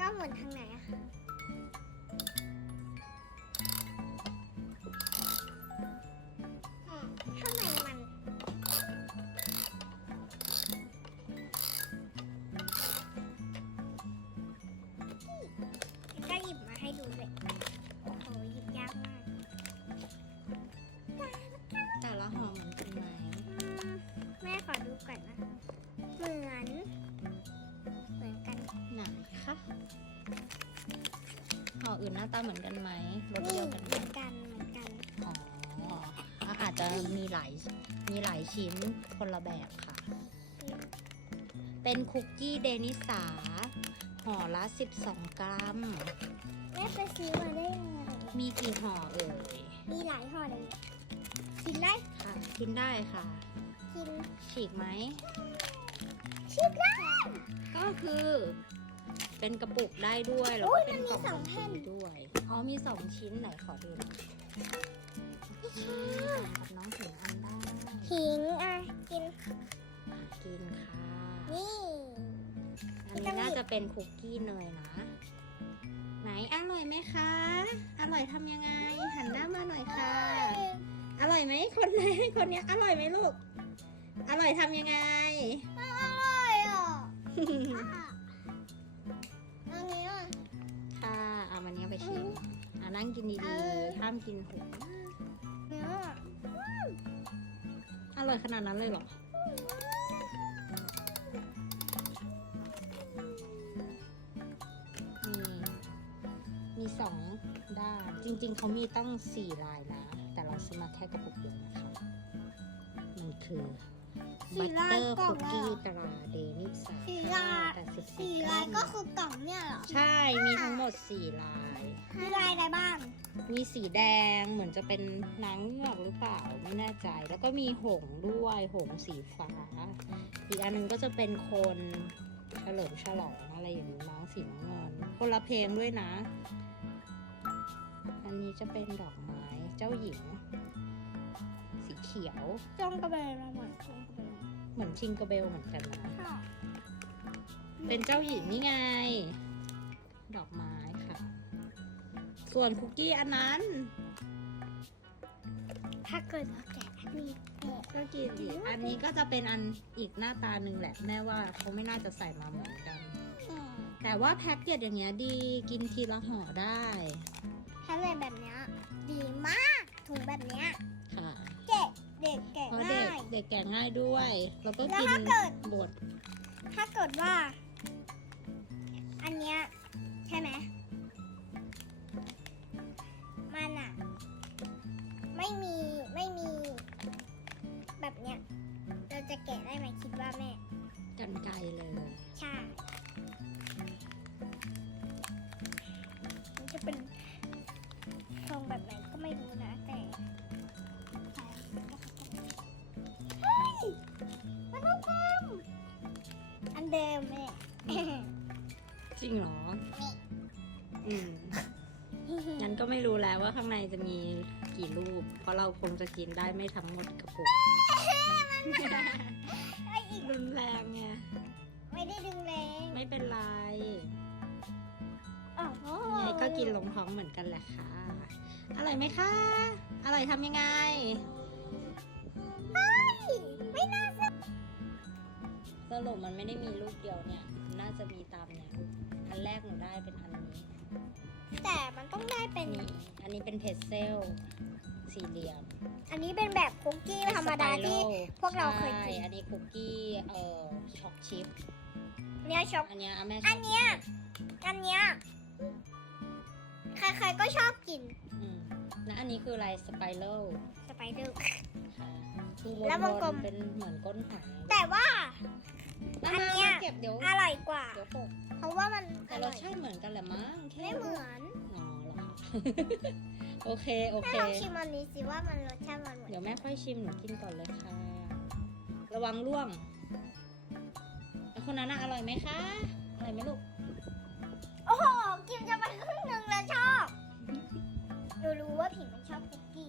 ก็หมุนทางไหนอะคะ ห่ออื่นหน้าตาเหมือนกันไหมรสนี่เดียวกันไหเหมมือนกันเหมือนกัน อ๋ออะอาจจะมีหลายมีหลายชิ้นคนละแบบค่ะ เป็นคุกกี้เดนิสาห่อละ 12 กรัม แม่ไปซื้อมาได้ยังไงมีกี่ห่อเอ่ยมีหลายห่อเลยกินได้ค่ะกินได้ค่ะ กินฉีกไหมชิมได้ก็คือ เป็นกระปุกได้ด้วยแล้วอุ๊ก็ยเป็นมันมีกล่องสองแผ่นด้วยอ๋อมีสองชิ้นไหนขอดูหน่อยน้องถึงอันได้หิงอะกินอะกินค่ะนี่อันนี้น่าจะเป็นคุกกี้เนยนะ ไหนอร่อยไหมคะ อร่อยทำยังไง หันหน้ามาหน่อยค่ะ อร่อยไหมคนไหนคนเนี้ยอร่อยไหมลูก อร่อยทำยังไงอร่อยอะ นั่งกินเอดีอๆห้ามกินหกเนื้ออร่อยขนาดนั้นเลยเหรอมีมีสองด้าน จริง ๆ เขามีตั้งสี่ลายนะ แต่เราซื้อมาแค่กระปุกเดียวนะคะ มันคือบัตเตอร์คุกกี้ตราเด ก็คือกล่องเนี่ยเหรอใช่มีทั้งหมดสี่ลาย มีลายอะไรบ้าง มีสีแดงเหมือนจะเป็นนางเงือกหรือเปล่าไม่แน่ใจ แล้วก็มีหงส์ด้วยหงส์สีฟ้า อีกอันหนึงก็จะเป็นคนเฉลิมฉลองอะไรอย่างนี้มั้งสีน้ำเงินคนละเพลงด้วยนะ อันนี้จะเป็นดอกไม้เจ้าหญิง สีเขียวจงกระเบนมาเหมือนจงกระเบนเหมือนชิงเกอร์เบลเหมือนกันนะค่ะ เป็นเจ้าหญิงนี่ไง ดอกไม้ค่ะ ส่วนคุกกี้อันนั้น ถ้าเกิดเราแกะอันนี้แกะก็กินอีกอันนี้ก็จะเป็นอันอีกหน้าตาหนึ่งแหละ แม่ว่าเขาไม่น่าจะใส่มาเหมือนกัน แต่ว่าแพ็กเกจอย่างเงี้ยดีกินทีละห่อได้ถ้าเลยแบบเนี้ยดีมากถุงแบบเนี้ยค่ะแกะเด็กแกะเพราะเด็ง่ากยเด็กแก่ง่ายด้วย แล้วก็แล้วกินถ้าเกิดบดถ้าเกิดว่าอัน เนี้ยใช่ไหมมันอะไม่มีไม่มี แบบเนี้ยเราจะแกะได้ไหมคิดว่าแม่กันไกลเลย ใช่มันจะเป็นทรงแบบไหนก็ไม่รู้นะแต่เฮ้ยมันต้องเดิมอันเดิมแม่ จริงเหรอ อืม งั้นก็ไม่รู้แล้วว่าข้างในจะมีกี่รูป เพราะเราคงจะกินได้ไม่ทั้งหมดกระปุกไอ้อีกรุนแรงไง ไม่ได้ดึงแรงไม่เป็นไรอ๋อยังไงก็กินลงท้องเหมือนกันแหละค่ะ อร่อยไหมคะ อร่อยทำยังไงเฮ้ยไม่น่าจะสรุปมันไม่ได้มีรูปเดียวเนี่ย น่าจะมีตามเนี่ย อันแรกหนูได้เป็นอันนี้ แต่มันต้องได้เป็นนี่อันนี้เป็นเพจเซลสี่เหลี่ยม อันนี้เป็นแบบคุกกี้ธรรมดาที่พวกเราเคยกินใช่อันนี้คุกกี้เอ่อช็อกชิพเนี่ยช็อกอันเนี้ยอะแม่ชอัอบนเนี้ยอันเนี้ยใครๆก็ชอบกิน อืมแล้ว อันนี้คืออะไรสไปเรัลสไปเดอร์ ค่ะคือแล้ววงกลม นๆเป็นเหมือนก้นหางแต่ว่าแล้วอันมาเนี้ยมาเก็บเดี๋ยวอร่อยกว่า เดี๋ยวหกเพราะว่ามันอแต่รร่สอยชาติเหมือนกันแหละมั้งแค่ไม่เหมือนอ๋อเหรอคะโอเคโอให้เค ลองชิมอันนี้สิว่ามันรสชาติมันเหมือนเดี๋ยวแม่ค่อยชิมหนูกินก่อนเลยค่ะ ระวังร่วงแล้วคนนั้นน่ะอร่อยไหมคะ อร่อยไหมลูก โอ้โหกินจะไปครึ่งหนึ่งแล้วชอบหนูรู้ ว่าผิงมันชอบคุกกี้